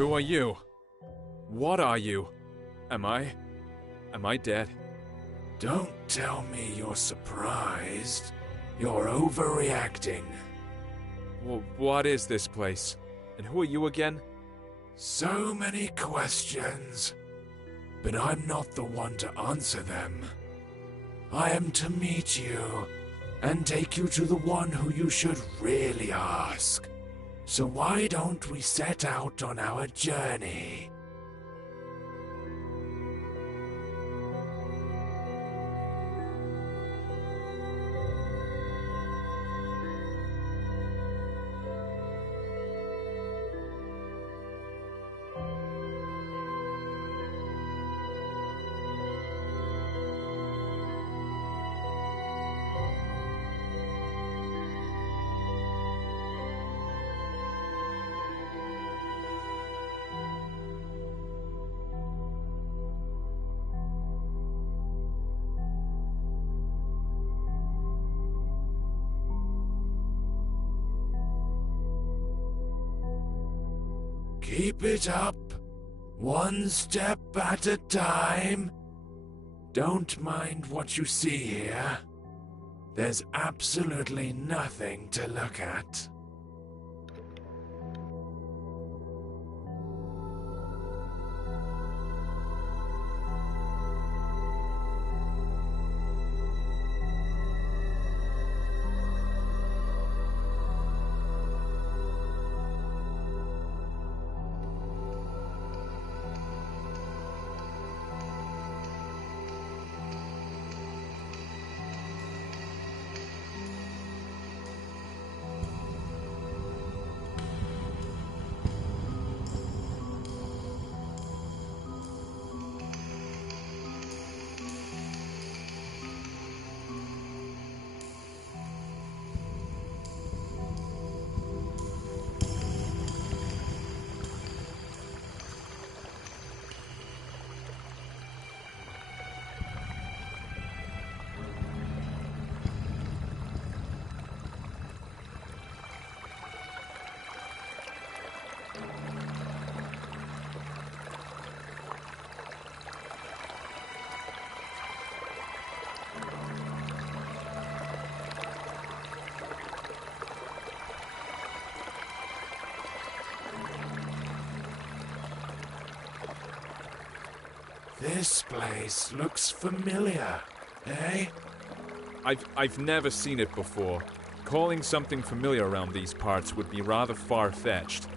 Who are you? What are you? Am I dead? Don't tell me you're surprised. You're overreacting. Well, what is this place? And who are you again? So many questions, but I'm not the one to answer them. I am to meet you and take you to the one who you should really ask. So why don't we set out on our journey? Keep it up, one step at a time. Don't mind what you see here. There's absolutely nothing to look at. This place looks familiar, eh? I've never seen it before. Calling something familiar around these parts would be rather far-fetched.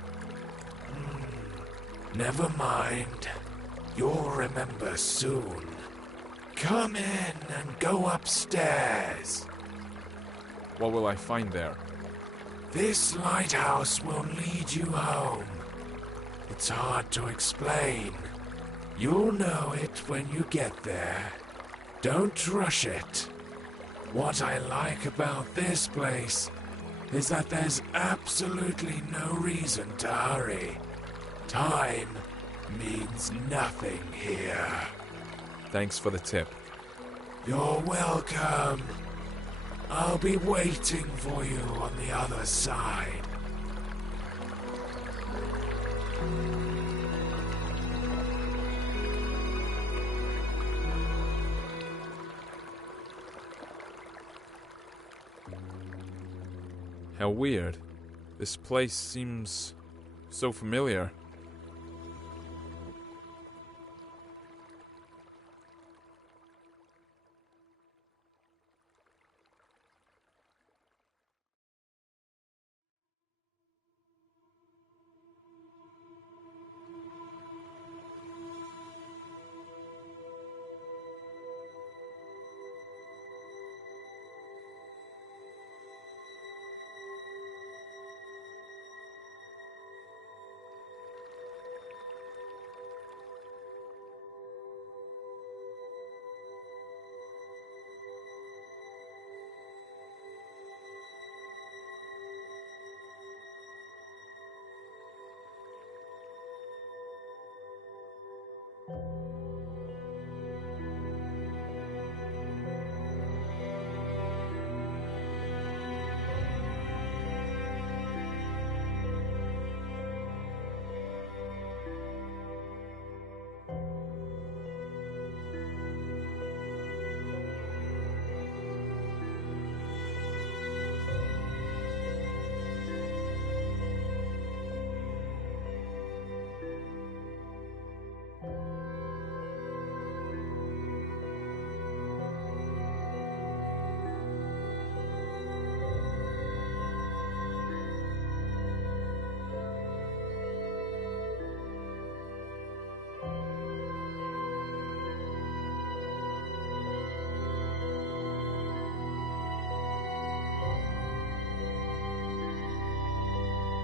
Never mind. You'll remember soon. Come in and go upstairs. What will I find there? This lighthouse will lead you home. It's hard to explain. You'll know it when you get there. Don't rush it. What I like about this place is that there's absolutely no reason to hurry. Time means nothing here. Thanks for the tip. You're welcome. I'll be waiting for you on the other side. How weird. This place seems so familiar.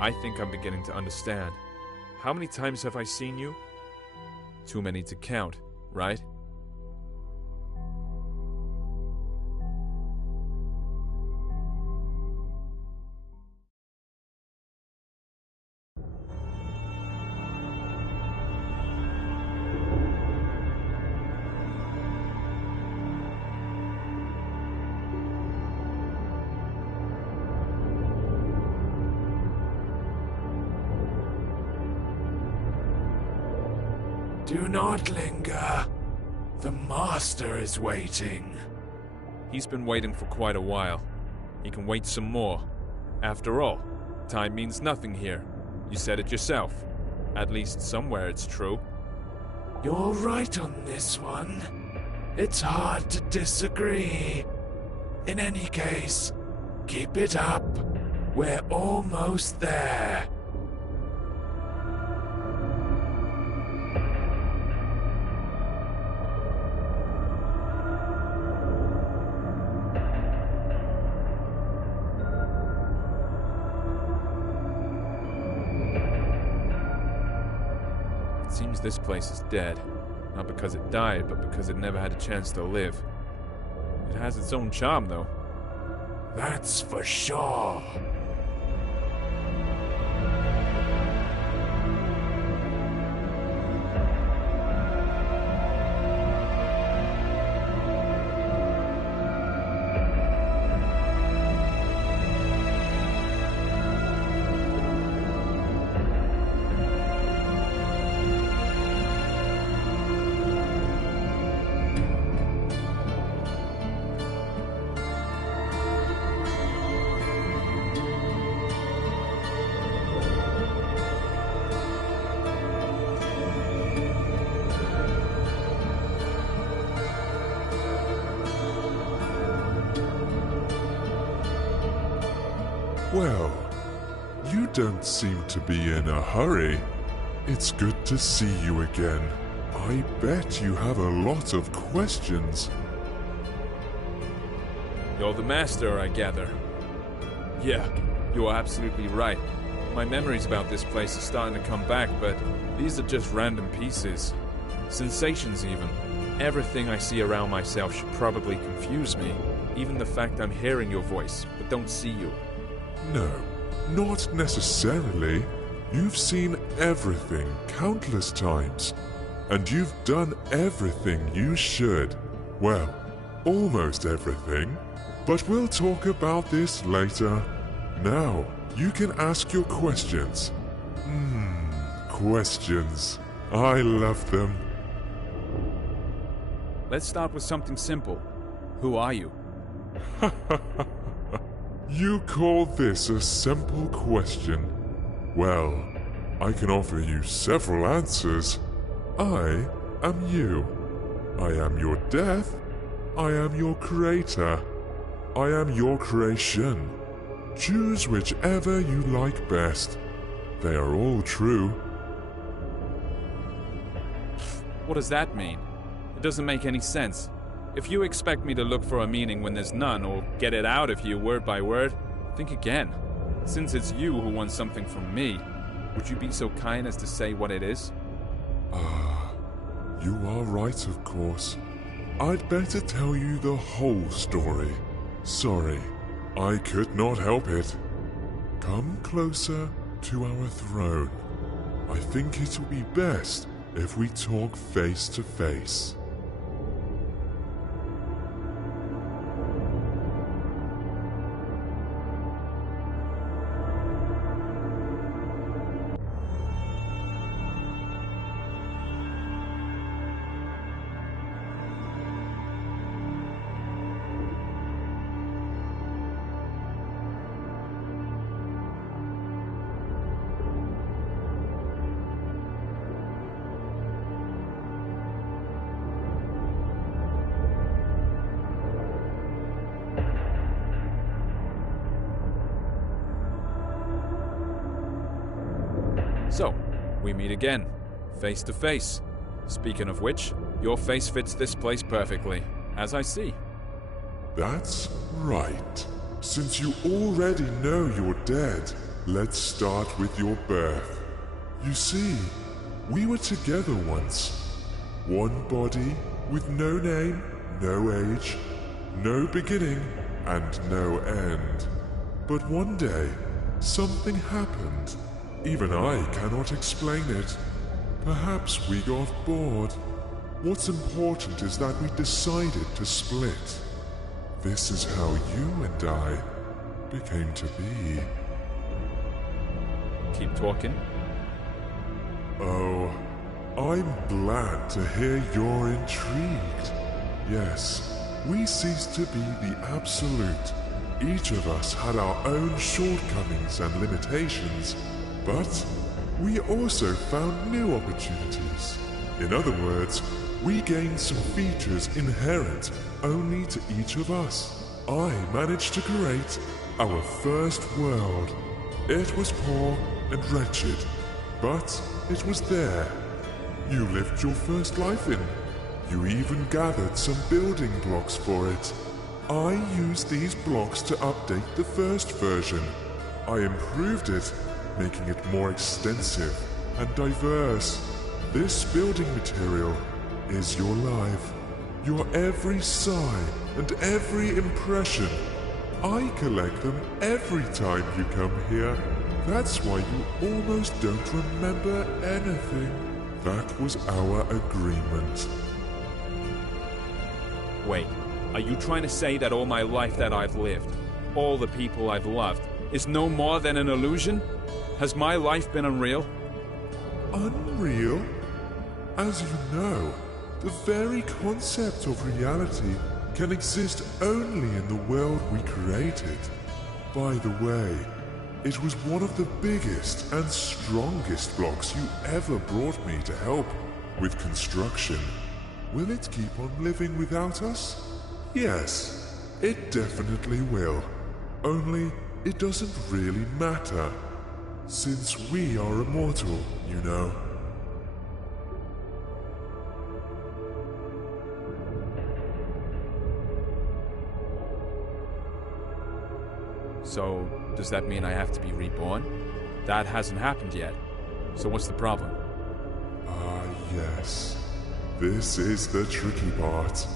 I think I'm beginning to understand. How many times have I seen you? Too many to count, right? Do not linger. The master is waiting. He's been waiting for quite a while. He can wait some more. After all, time means nothing here. You said it yourself. At least somewhere it's true. You're right on this one. It's hard to disagree. In any case, keep it up. We're almost there. Seems this place is dead. Not because it died, but because it never had a chance to live. It has its own charm, though. That's for sure. Well, you don't seem to be in a hurry. It's good to see you again. I bet you have a lot of questions. You're the master, I gather. Yeah, you're absolutely right. My memories about this place are starting to come back, but these are just random pieces. Sensations, even. Everything I see around myself should probably confuse me. Even the fact I'm hearing your voice, but don't see you. No, not necessarily. You've seen everything countless times, and you've done everything you should. Well, almost everything. But we'll talk about this later. Now, you can ask your questions. Questions. I love them. Let's start with something simple. Who are you? You call this a simple question? Well, I can offer you several answers. I am you. I am your death. I am your creator. I am your creation. Choose whichever you like best. They are all true. What does that mean? It doesn't make any sense. If you expect me to look for a meaning when there's none, or get it out of you word by word, think again. Since it's you who wants something from me, would you be so kind as to say what it is? You are right, of course. I'd better tell you the whole story. Sorry, I could not help it. Come closer to our throne. I think it'll be best if we talk face to face. So, we meet again, face to face. Speaking of which, your face fits this place perfectly, as I see. That's right. Since you already know you're dead, let's start with your birth. You see, we were together once. One body with no name, no age, no beginning, and no end. But one day, something happened. Even I cannot explain it. Perhaps we got bored. What's important is that we decided to split. This is how you and I became to be. Keep talking. Oh, I'm glad to hear you're intrigued. Yes, we ceased to be the absolute. Each of us had our own shortcomings and limitations, but we also found new opportunities. In other words, we gained some features inherent only to each of us. I managed to create our first world. It was poor and wretched, but it was there. You lived your first life in. You even gathered some building blocks for it. I used these blocks to update the first version. I improved it, making it more extensive and diverse. This building material is your life, your every sigh and every impression. I collect them every time you come here. That's why you almost don't remember anything. That was our agreement. Wait, are you trying to say that all my life that I've lived, all the people I've loved, is no more than an illusion? Has my life been unreal? Unreal? As you know, the very concept of reality can exist only in the world we created. By the way, it was one of the biggest and strongest blocks you ever brought me to help with construction. Will it keep on living without us? Yes, it definitely will. Only it doesn't really matter, since we are immortal, you know. So, does that mean I have to be reborn? That hasn't happened yet. So what's the problem? Ah, yes. This is the tricky part.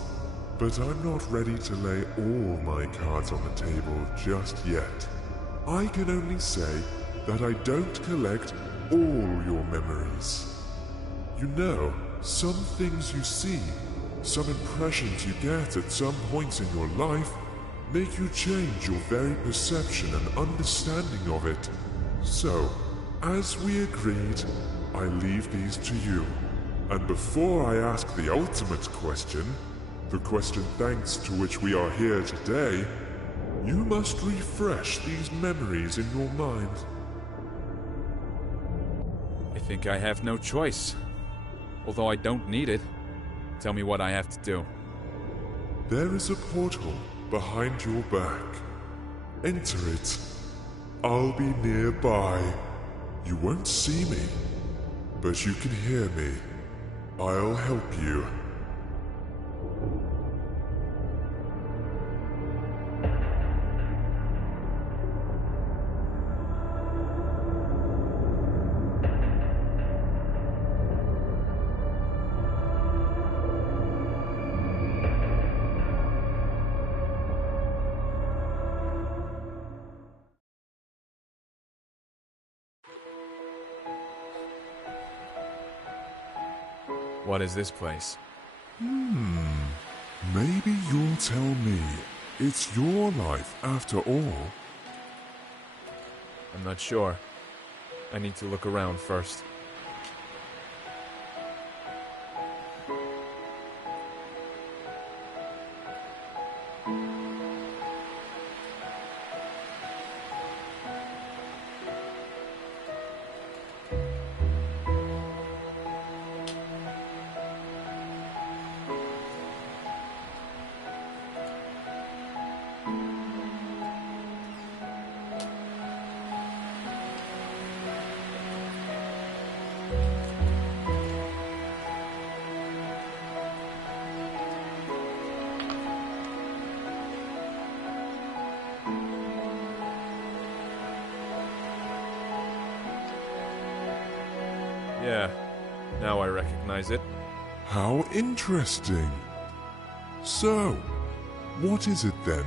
But I'm not ready to lay all my cards on the table just yet. I can only say that I don't collect all your memories. You know, some things you see, some impressions you get at some points in your life, make you change your very perception and understanding of it. So, as we agreed, I leave these to you. And before I ask the ultimate question, the question thanks to which we are here today, you must refresh these memories in your mind. I think I have no choice. Although I don't need it. Tell me what I have to do. There is a portal behind your back. Enter it. I'll be nearby. You won't see me, but you can hear me. I'll help you. What is this place? Maybe you'll tell me. It's your life after all. I'm not sure. I need to look around first. Yeah, now I recognize it. How interesting. So, what is it then?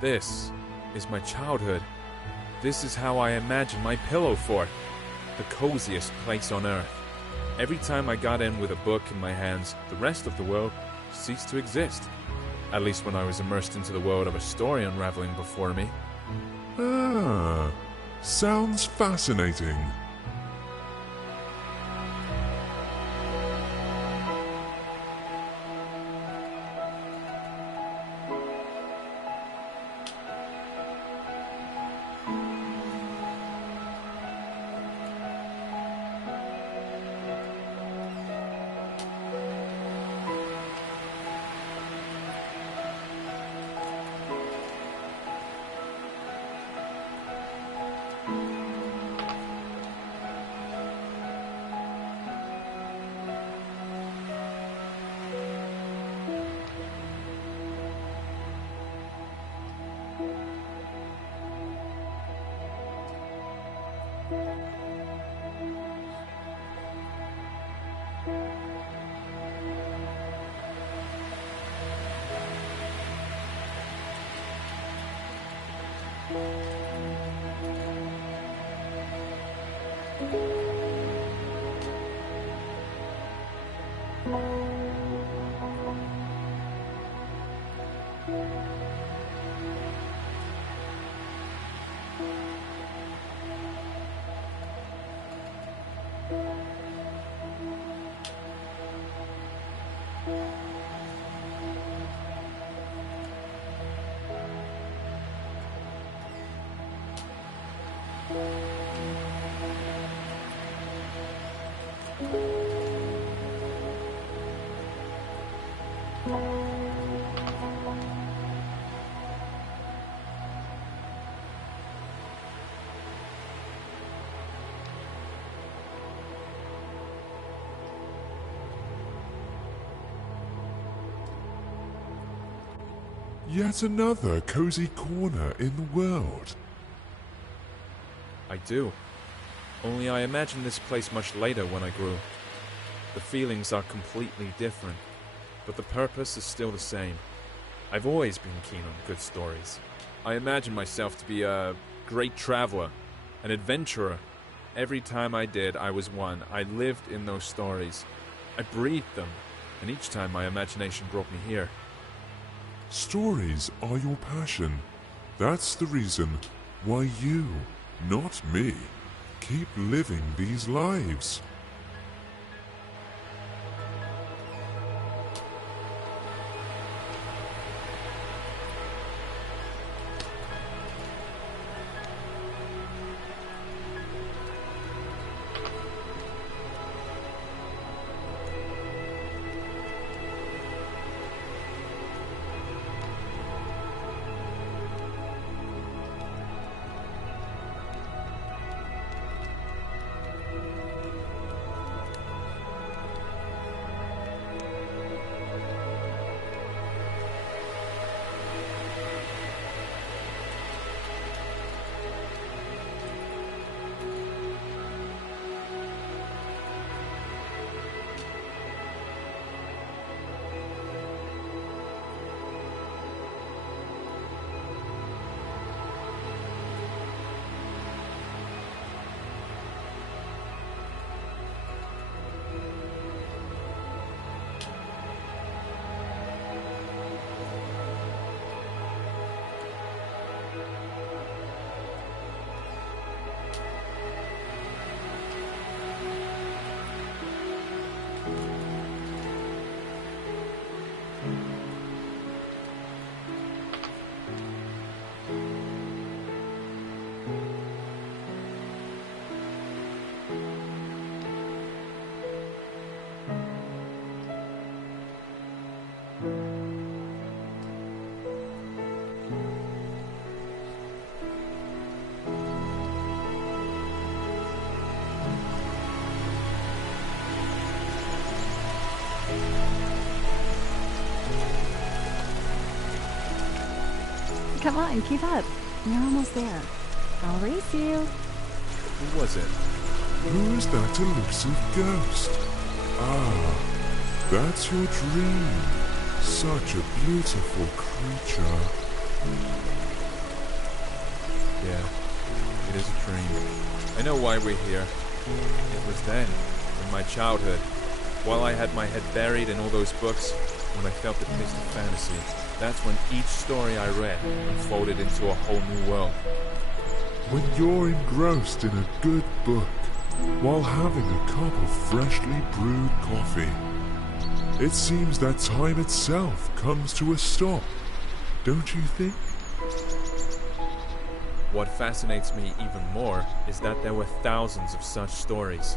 This is my childhood. This is how I imagine my pillow fort. The coziest place on earth. Every time I got in with a book in my hands, the rest of the world ceased to exist. At least when I was immersed into the world of a story unraveling before me. Ah, sounds fascinating. Yet another cozy corner in the world. I do. Only I imagined this place much later when I grew. The feelings are completely different, but the purpose is still the same. I've always been keen on good stories. I imagine myself to be a great traveler, an adventurer. Every time I did, I was one. I lived in those stories. I breathed them, and each time my imagination brought me here. Stories are your passion. That's the reason why you, not me, keep living these lives. Come on, keep up. You're almost there. I'll race you. Who was it? Who is that elusive ghost? Ah, that's your dream. Such a beautiful creature. Yeah, it is a dream. I know why we're here. It was then, in my childhood, while I had my head buried in all those books, when I felt the taste of fantasy. That's when each story I read unfolded into a whole new world. When you're engrossed in a good book, while having a cup of freshly brewed coffee, it seems that time itself comes to a stop, don't you think? What fascinates me even more is that there were thousands of such stories.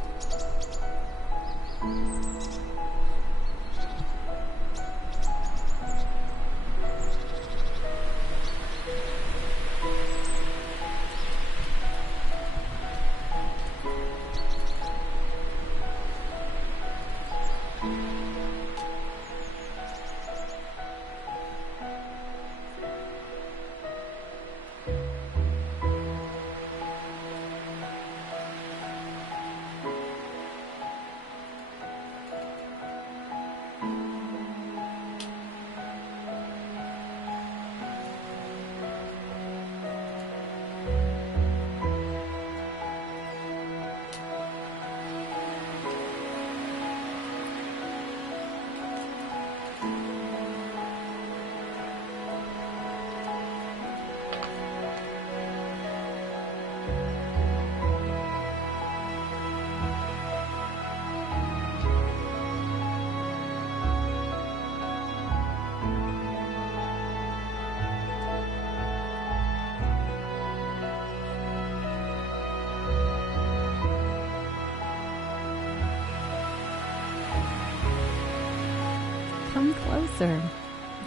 Come closer.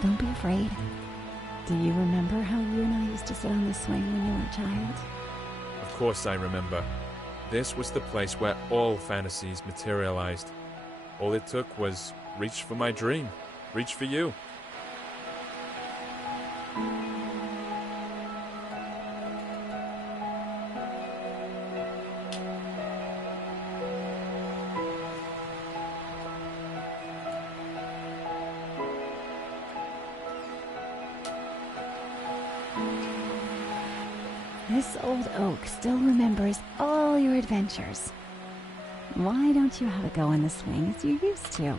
Don't be afraid. Do you remember how you and I used to sit on the swing when you were a child? Of course I remember. This was the place where all fantasies materialized. All it took was reach for my dream, reach for you. This old oak still remembers all your adventures. Why don't you have a go on the swing as you used to?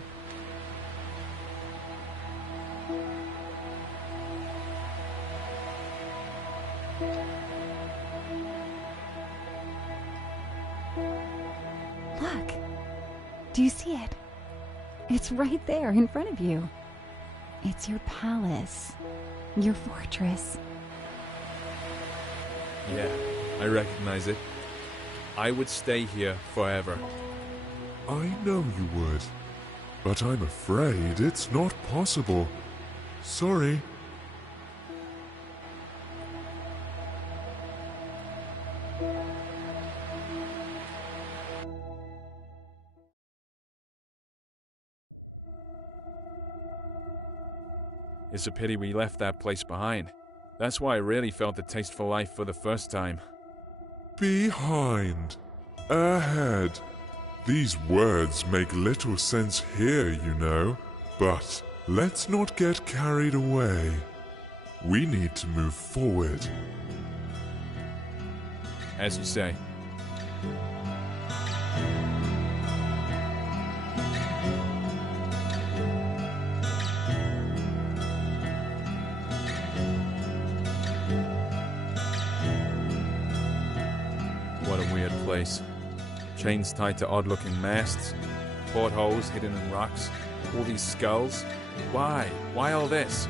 Look. Do you see it? It's right there in front of you. It's your palace, your fortress. Yeah, I recognize it. I would stay here forever. I know you would, but I'm afraid it's not possible. Sorry. It's a pity we left that place behind. That's why I really felt the taste for life for the first time. Behind. Ahead. These words make little sense here, you know. But let's not get carried away. We need to move forward. As you say. What a weird place. Chains tied to odd-looking masts, portholes hidden in rocks, all these skulls. Why? Why all this?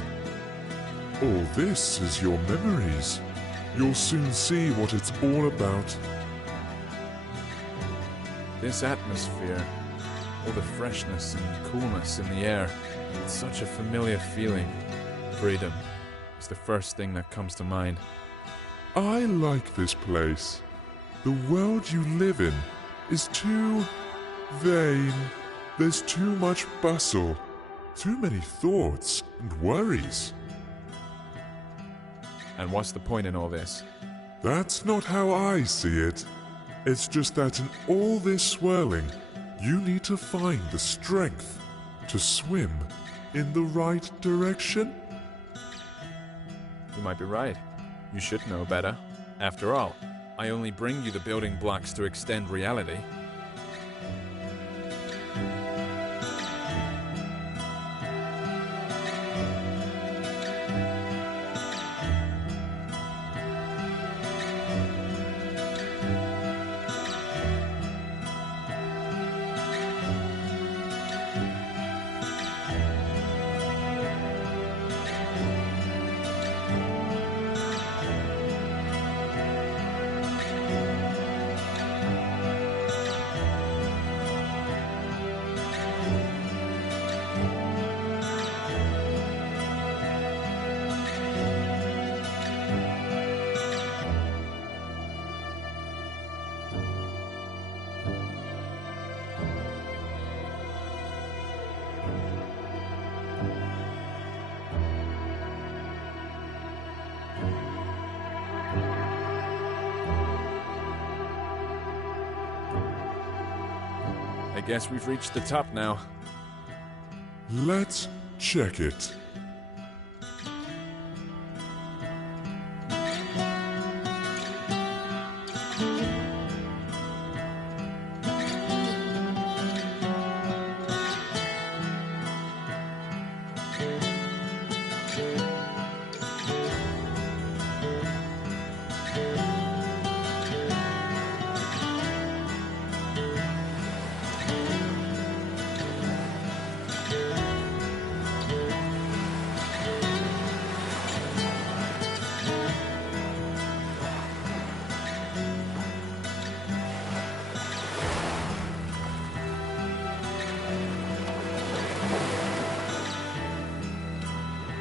All this is your memories. You'll soon see what it's all about. This atmosphere, all the freshness and coolness in the air, it's such a familiar feeling. Freedom is the first thing that comes to mind. I like this place. The world you live in is too vain. There's too much bustle, too many thoughts and worries. And what's the point in all this? That's not how I see it. It's just that in all this swirling, you need to find the strength to swim in the right direction. You might be right. You should know better. After all, I only bring you the building blocks to extend reality. I guess we've reached the top now. Let's check it.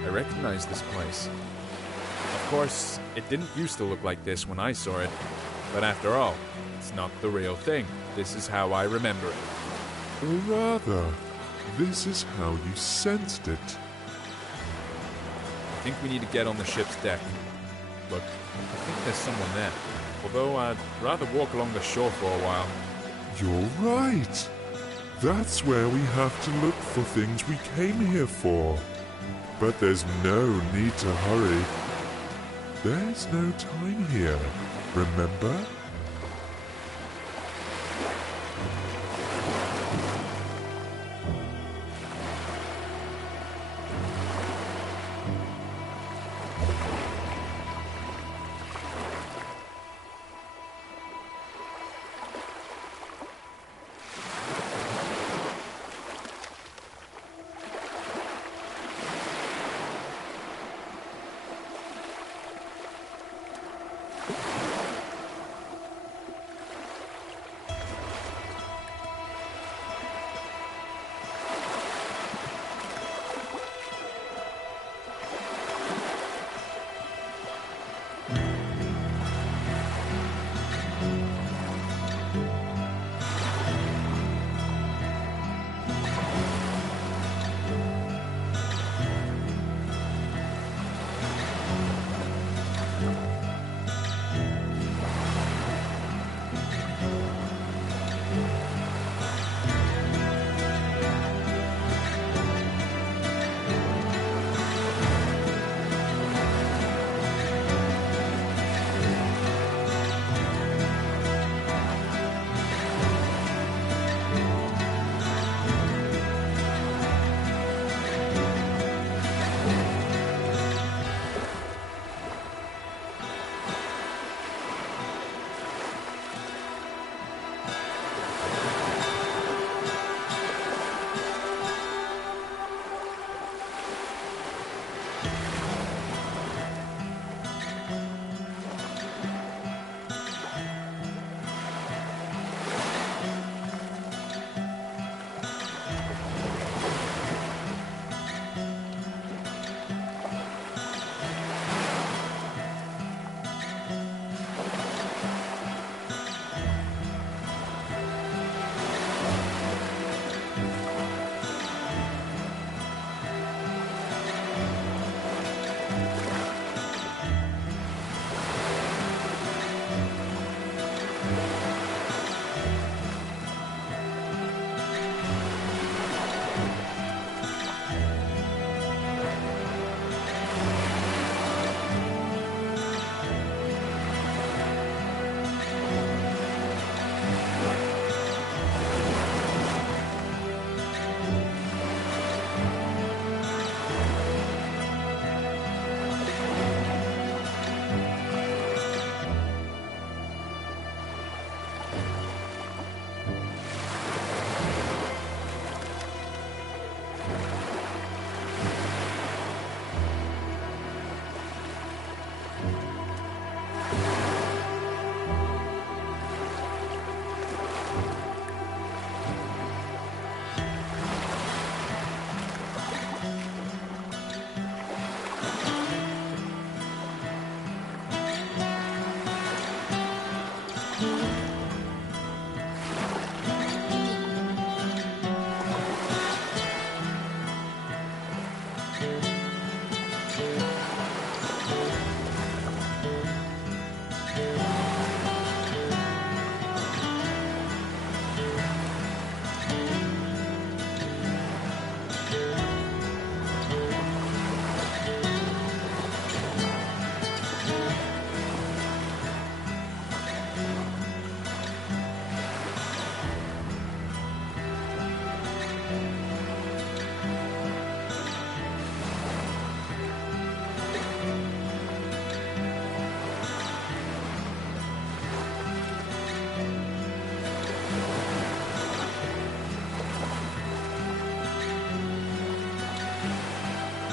I recognize this place. Of course, it didn't used to look like this when I saw it, but after all, it's not the real thing. This is how I remember it. Or rather, this is how you sensed it. I think we need to get on the ship's deck. Look, I think there's someone there. Although I'd rather walk along the shore for a while. You're right. That's where we have to look for things we came here for. But there's no need to hurry. There's no time here, remember?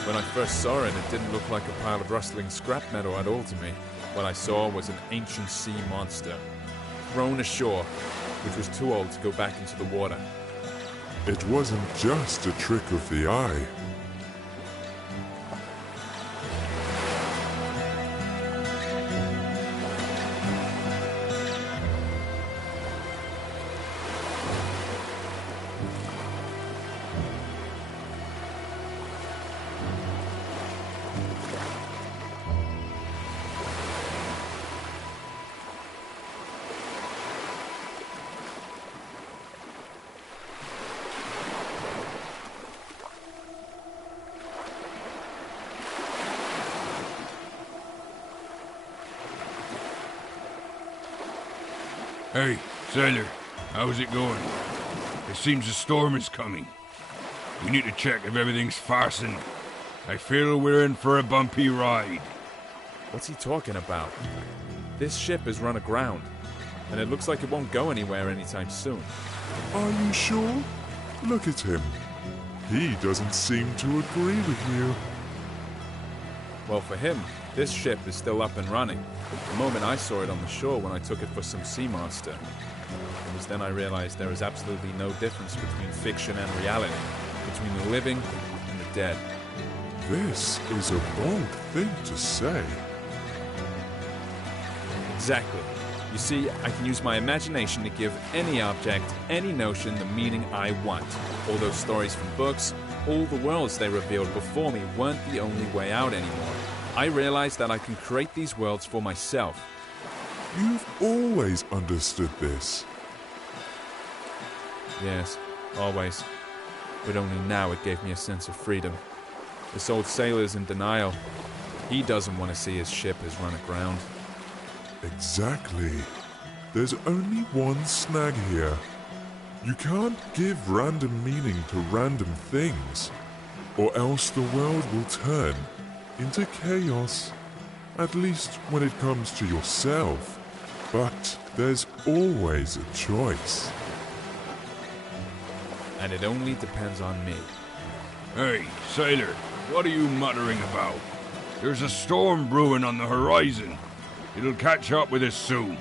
When I first saw it, it didn't look like a pile of rustling scrap metal at all to me. What I saw was an ancient sea monster, thrown ashore, which was too old to go back into the water. It wasn't just a trick of the eye. Hey, sailor, how's it going? It seems a storm is coming. We need to check if everything's fastened. I feel we're in for a bumpy ride. What's he talking about? This ship is run aground, and it looks like it won't go anywhere anytime soon. Are you sure? Look at him. He doesn't seem to agree with you. Well, for him, this ship is still up and running. The moment I saw it on the shore when I took it for some sea monster. It was then I realized there is absolutely no difference between fiction and reality, between the living and the dead. This is a bold thing to say. Exactly. You see, I can use my imagination to give any object, any notion, the meaning I want. All those stories from books, all the worlds they revealed before me weren't the only way out anymore. I realized that I can create these worlds for myself. You've always understood this. Yes, always. But only now it gave me a sense of freedom. This old sailor's in denial. He doesn't want to see his ship has run aground. Exactly. There's only one snag here. You can't give random meaning to random things, or else the world will turn into chaos. At least when it comes to yourself. But there's always a choice. And it only depends on me. Hey, sailor, what are you muttering about? There's a storm brewing on the horizon. It'll catch up with us soon.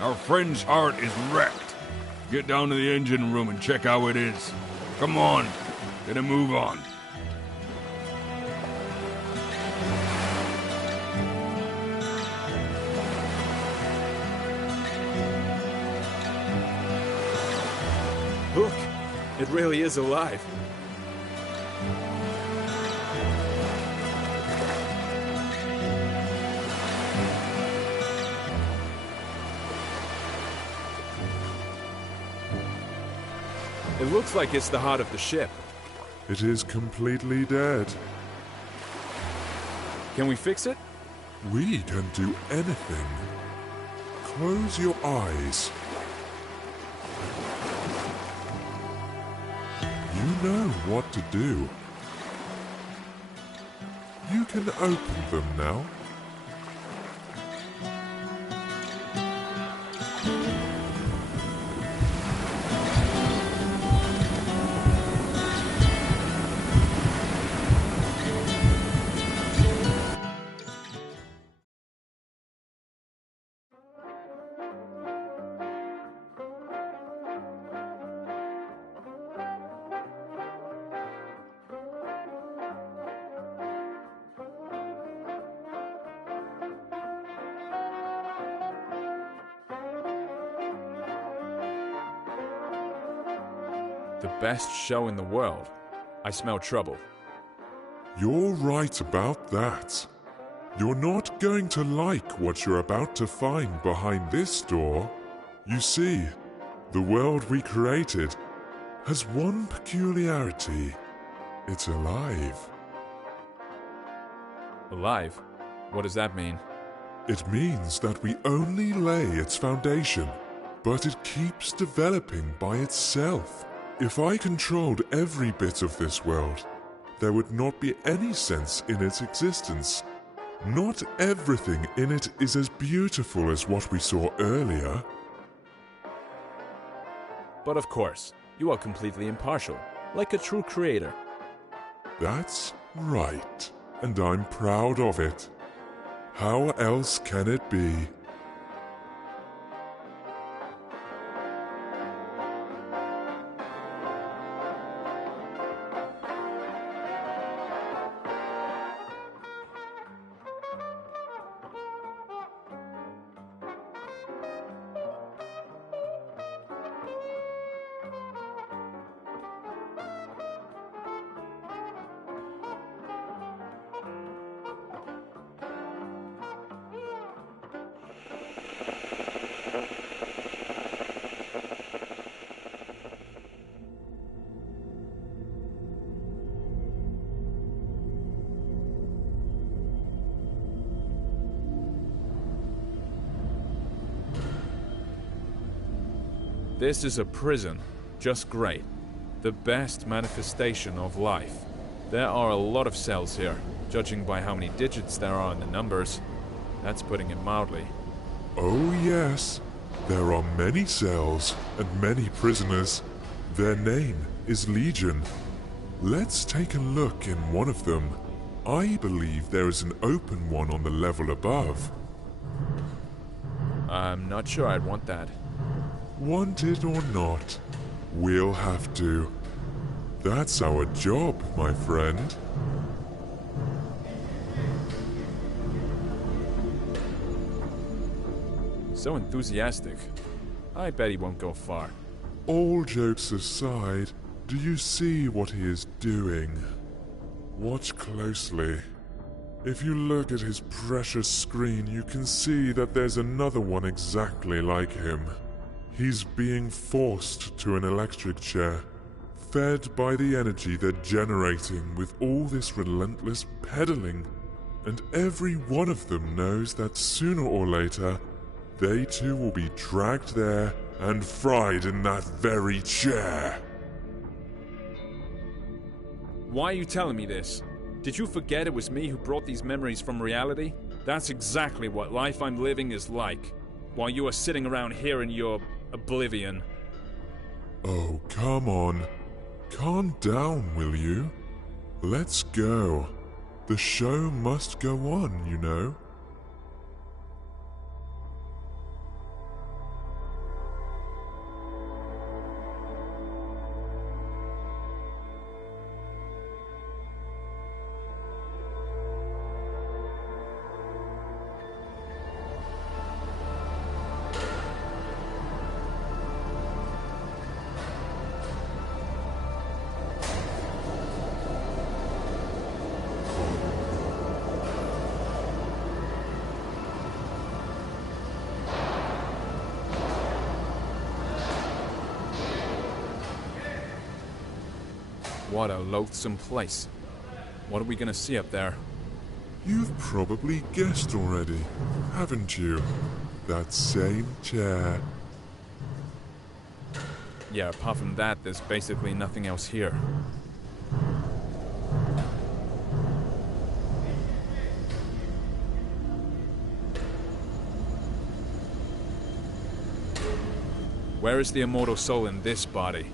Our friend's heart is wrecked. Get down to the engine room and check how it is. Come on, get a move on. Look, it really is alive. It looks like it's the heart of the ship. It is completely dead. Can we fix it? We can do anything. Close your eyes. You know what to do. You can open them now. The best show in the world. I smell trouble. You're right about that. You're not going to like what you're about to find behind this door. You see, the world we created has one peculiarity. It's alive. Alive? What does that mean? It means that we only lay its foundation, but it keeps developing by itself. If I controlled every bit of this world, there would not be any sense in its existence. Not everything in it is as beautiful as what we saw earlier. But of course, you are completely impartial, like a true creator. That's Right, and I'm proud of it. How else can it be? This is a prison. Just great. The best manifestation of life. There are a lot of cells here, judging by how many digits there are in the numbers. That's putting it mildly. Oh yes, there are many cells and many prisoners. Their name is Legion. Let's take a look in one of them. I believe there is an open one on the level above. I'm not sure I'd want that. Want it or not, we'll have to. That's our job, my friend. So enthusiastic. I bet he won't go far. All jokes aside, do you see what he is doing? Watch closely. If you look at his precious screen, you can see that there's another one exactly like him. He's being forced to an electric chair, fed by the energy they're generating with all this relentless pedaling. And every one of them knows that sooner or later, they too will be dragged there and fried in that very chair. Why are you telling me this? Did you forget it was me who brought these memories from reality? That's exactly what life I'm living is like, while you are sitting around here in your oblivion. Oh, come on. Calm down, will you? Let's go. The show must go on, you know. What a loathsome place. What are we gonna see up there? You've probably guessed already, haven't you? That same chair. Yeah, apart from that, there's basically nothing else here. Where is the immortal soul in this body?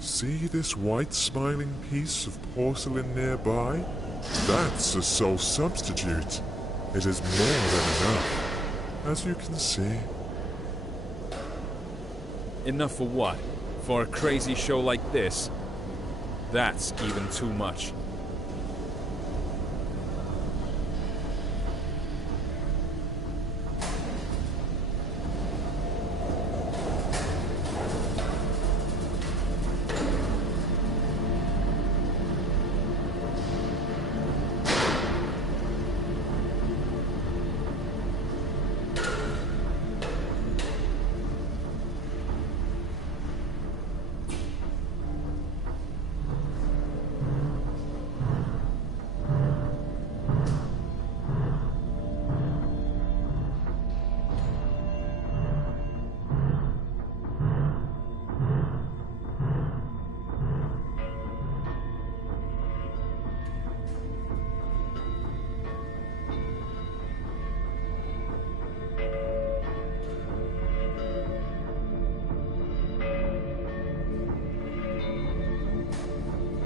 See this white smiling piece of porcelain nearby? That's a soul substitute. It is more than enough, as you can see. Enough for what? For a crazy show like this? That's even too much.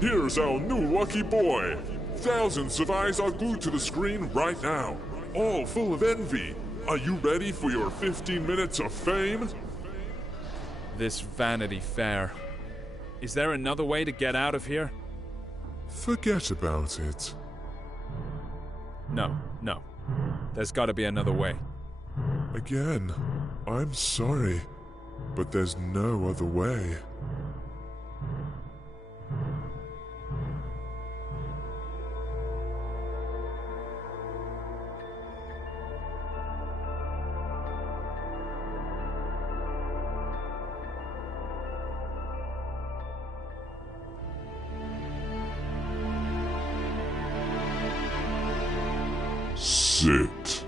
Here's our new lucky boy. Thousands of eyes are glued to the screen right now, all full of envy. Are you ready for your 15 minutes of fame? This Vanity Fair. Is there another way to get out of here? Forget about it. No. There's gotta be another way. Again, I'm sorry, but there's no other way. Sit.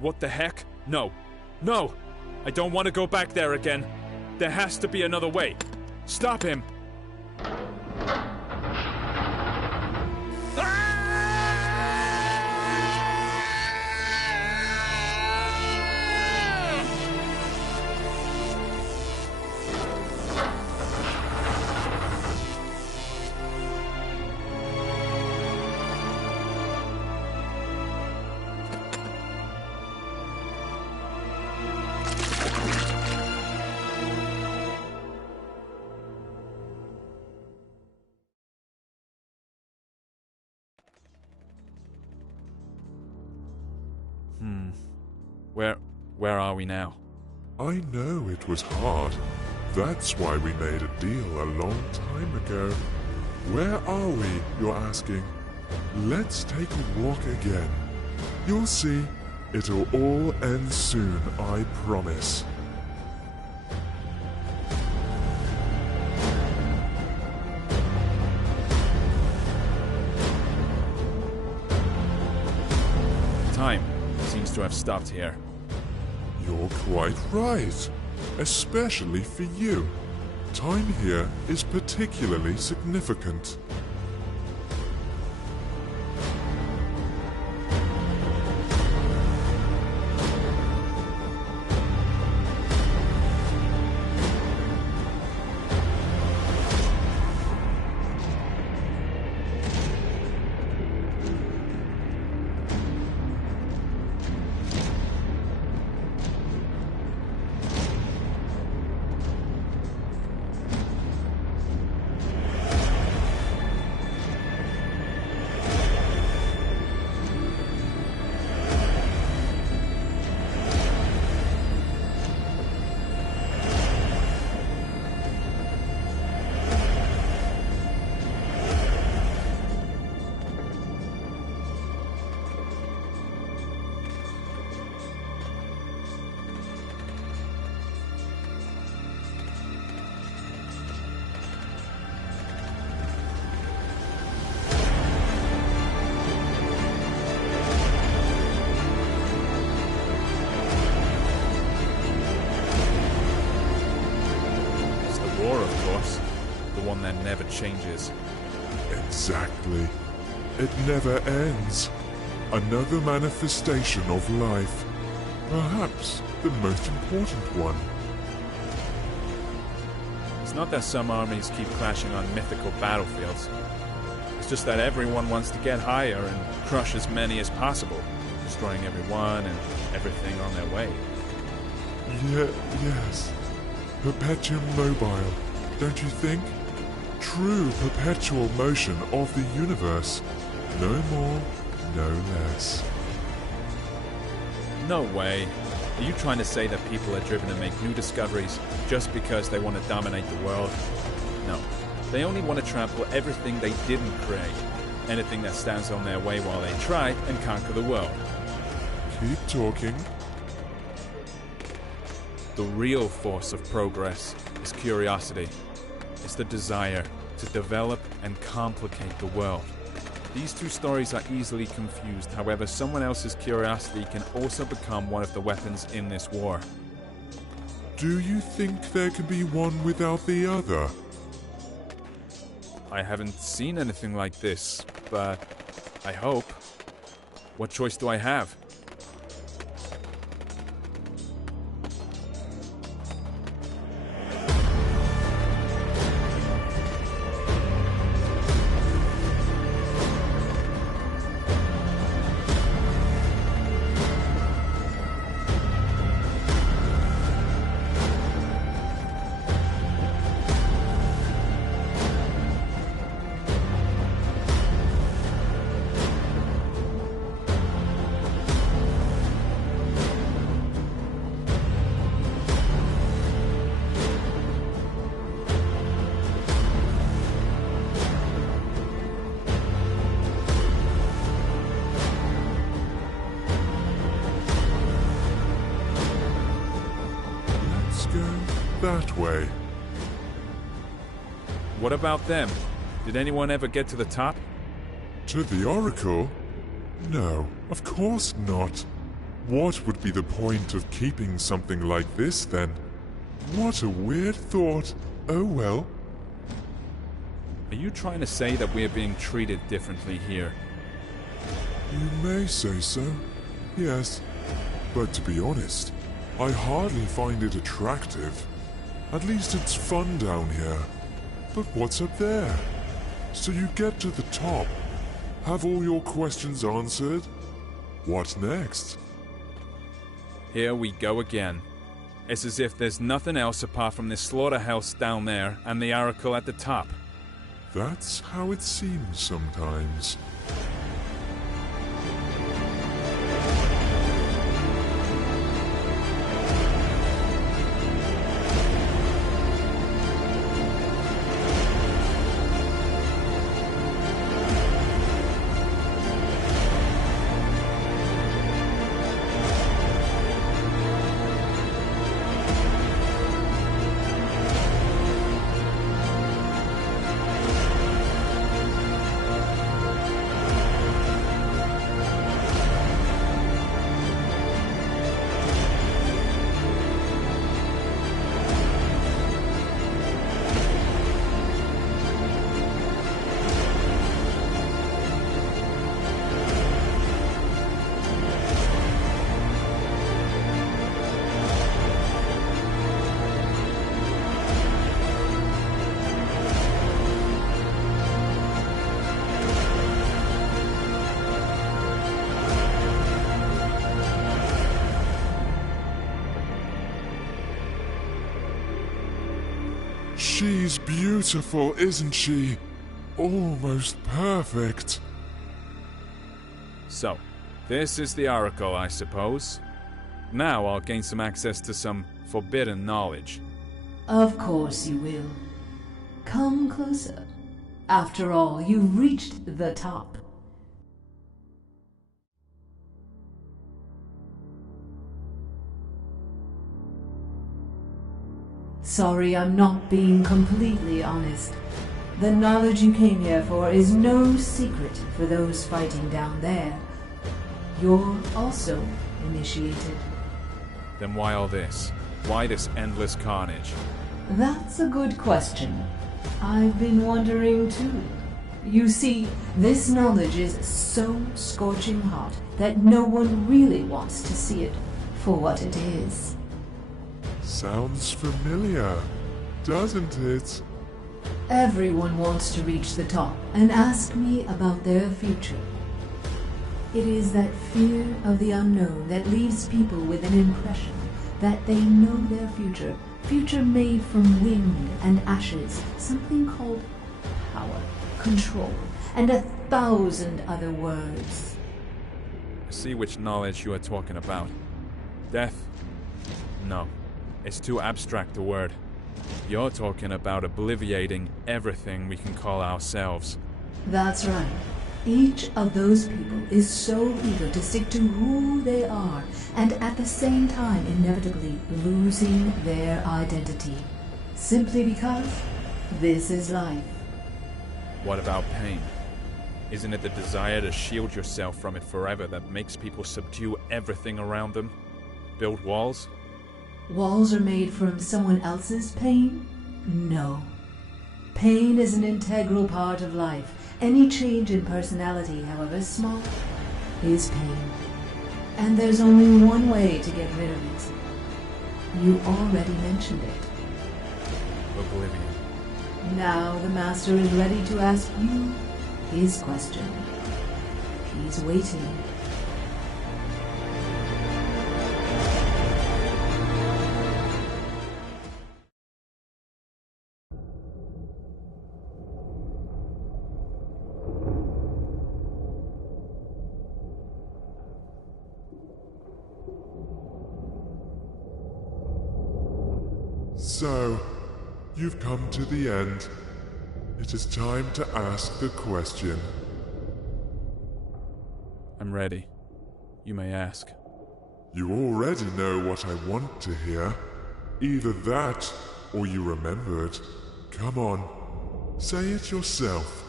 What the heck? No! I don't want to go back there again. There has to be another way. Stop him! Where are we now? I know it was hard. That's why we made a deal a long time ago. Where are we, you're asking? Let's take a walk again. You'll see, it'll all end soon, I promise. Time seems to have stopped here. You're quite right, especially for you. Time here is particularly significant. That never changes. Exactly. It never ends. Another manifestation of life. Perhaps the most important one. It's not that some armies keep clashing on mythical battlefields. It's just that everyone wants to get higher and crush as many as possible, destroying everyone and everything on their way. Yes. Perpetuum mobile, don't you think? True perpetual motion of the universe. No more, no less. No way. Are you trying to say that people are driven to make new discoveries just because they want to dominate the world? No. They only want to trample everything they didn't create. Anything that stands on their way while they try and conquer the world. Keep talking. The real force of progress is curiosity. It's the desire to develop and complicate the world. These two stories are easily confused, however, someone else's curiosity can also become one of the weapons in this war. Do you think there can be one without the other? I haven't seen anything like this, but I hope. What choice do I have? that way. What about them? Did anyone ever get to the top? To the Oracle? No, of course not. What would be the point of keeping something like this, then? What a weird thought. Oh well. Are you trying to say that we're being treated differently here? You may say so, yes. But to be honest, I hardly find it attractive. At least it's fun down here. But what's up there? So you get to the top. Have all your questions answered? What next? Here we go again. It's as if there's nothing else apart from this slaughterhouse down there and the oracle at the top. That's how it seems sometimes. She's beautiful, isn't she? Almost perfect. So, this is the oracle, I suppose. Now I'll gain some access to some forbidden knowledge. Of course you will. Come closer. After all, you've reached the top. Sorry, I'm not being completely honest. The knowledge you came here for is no secret for those fighting down there. You're also initiated. Then why all this? Why this endless carnage? That's a good question. I've been wondering too. You see, this knowledge is so scorching hot that no one really wants to see it for what it is. Sounds familiar, doesn't it? Everyone wants to reach the top and ask me about their future. It is that fear of the unknown that leaves people with an impression that they know their future made from wind and ashes, something called power, control, and 1,000 other words. I see which knowledge you are talking about. Death? No. It's too abstract a word. You're talking about obliviating everything we can call ourselves. That's right. Each of those people is so eager to stick to who they are, and at the same time inevitably losing their identity. Simply because this is life. What about pain? Isn't it the desire to shield yourself from it forever that makes people subdue everything around them? Build walls? Walls are made from someone else's pain? No. Pain is an integral part of life. Any change in personality, however small, is pain. And there's only one way to get rid of it. You already mentioned it. Oblivion. Now the Master is ready to ask you his question. He's waiting. So, you've come to the end. It is time to ask the question. I'm ready. You may ask. You already know what I want to hear. Either that, or you remembered. Come on, say it yourself.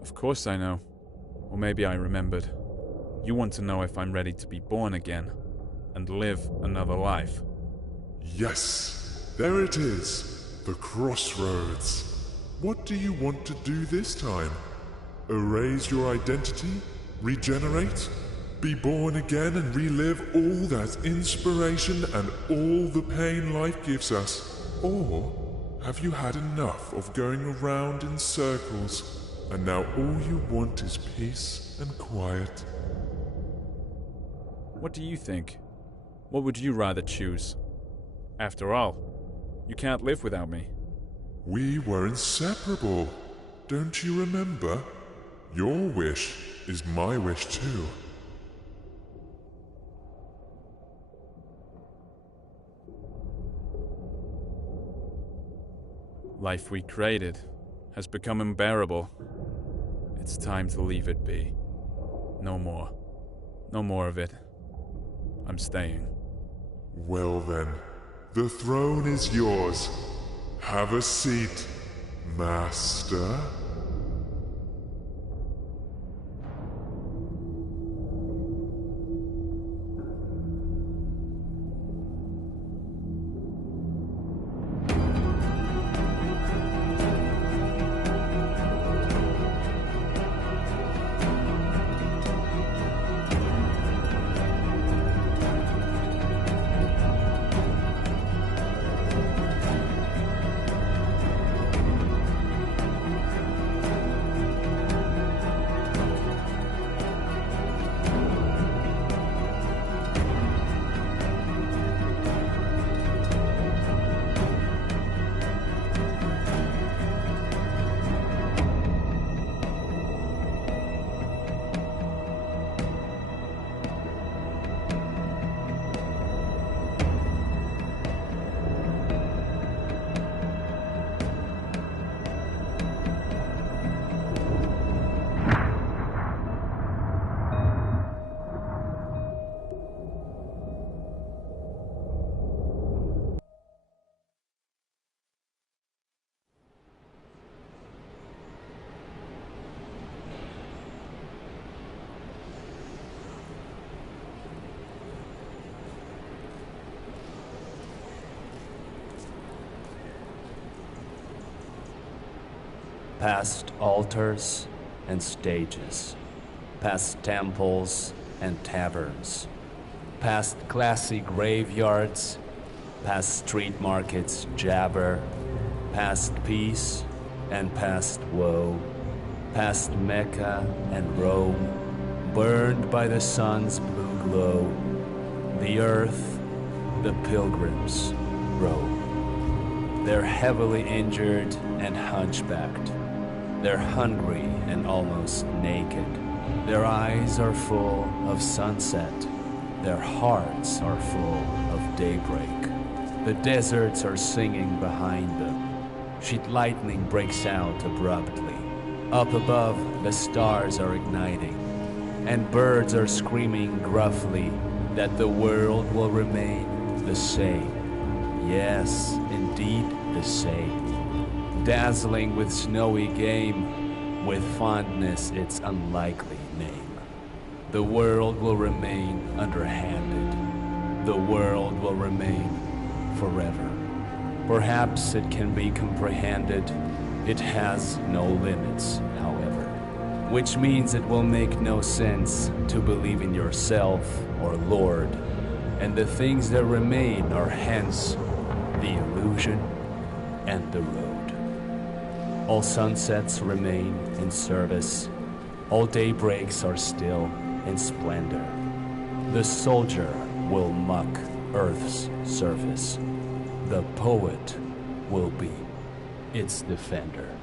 Of course I know. Or maybe I remembered. You want to know if I'm ready to be born again and live another life. Yes, there it is, the crossroads. What do you want to do this time? Erase your identity? Regenerate? Be born again and relive all that inspiration and all the pain life gives us? Or have you had enough of going around in circles and now all you want is peace and quiet? What do you think? What would you rather choose? After all, you can't live without me. We were inseparable. Don't you remember? Your wish is my wish too. Life we created has become unbearable. It's time to leave it be. No more. No more of it. I'm staying. Well then, the throne is yours. Have a seat, Master. Past altars and stages, past temples and taverns, past classy graveyards, past street markets jabber, past peace and past woe, past Mecca and Rome, burned by the sun's blue glow. The earth, the pilgrims roam. They're heavily injured and hunchbacked. They're hungry and almost naked. Their eyes are full of sunset. Their hearts are full of daybreak. The deserts are singing behind them. Sheet lightning breaks out abruptly. Up above, the stars are igniting. And birds are screaming gruffly that the world will remain the same. Yes, indeed the same. Dazzling with snowy game, with fondness its unlikely name. The world will remain underhanded. The world will remain forever. Perhaps it can be comprehended. It has no limits, however. Which means it will make no sense to believe in yourself or Lord. And the things that remain are hence the illusion and the road. All sunsets remain in service. All daybreaks are still in splendor. The soldier will muck Earth's surface. The poet will be its defender.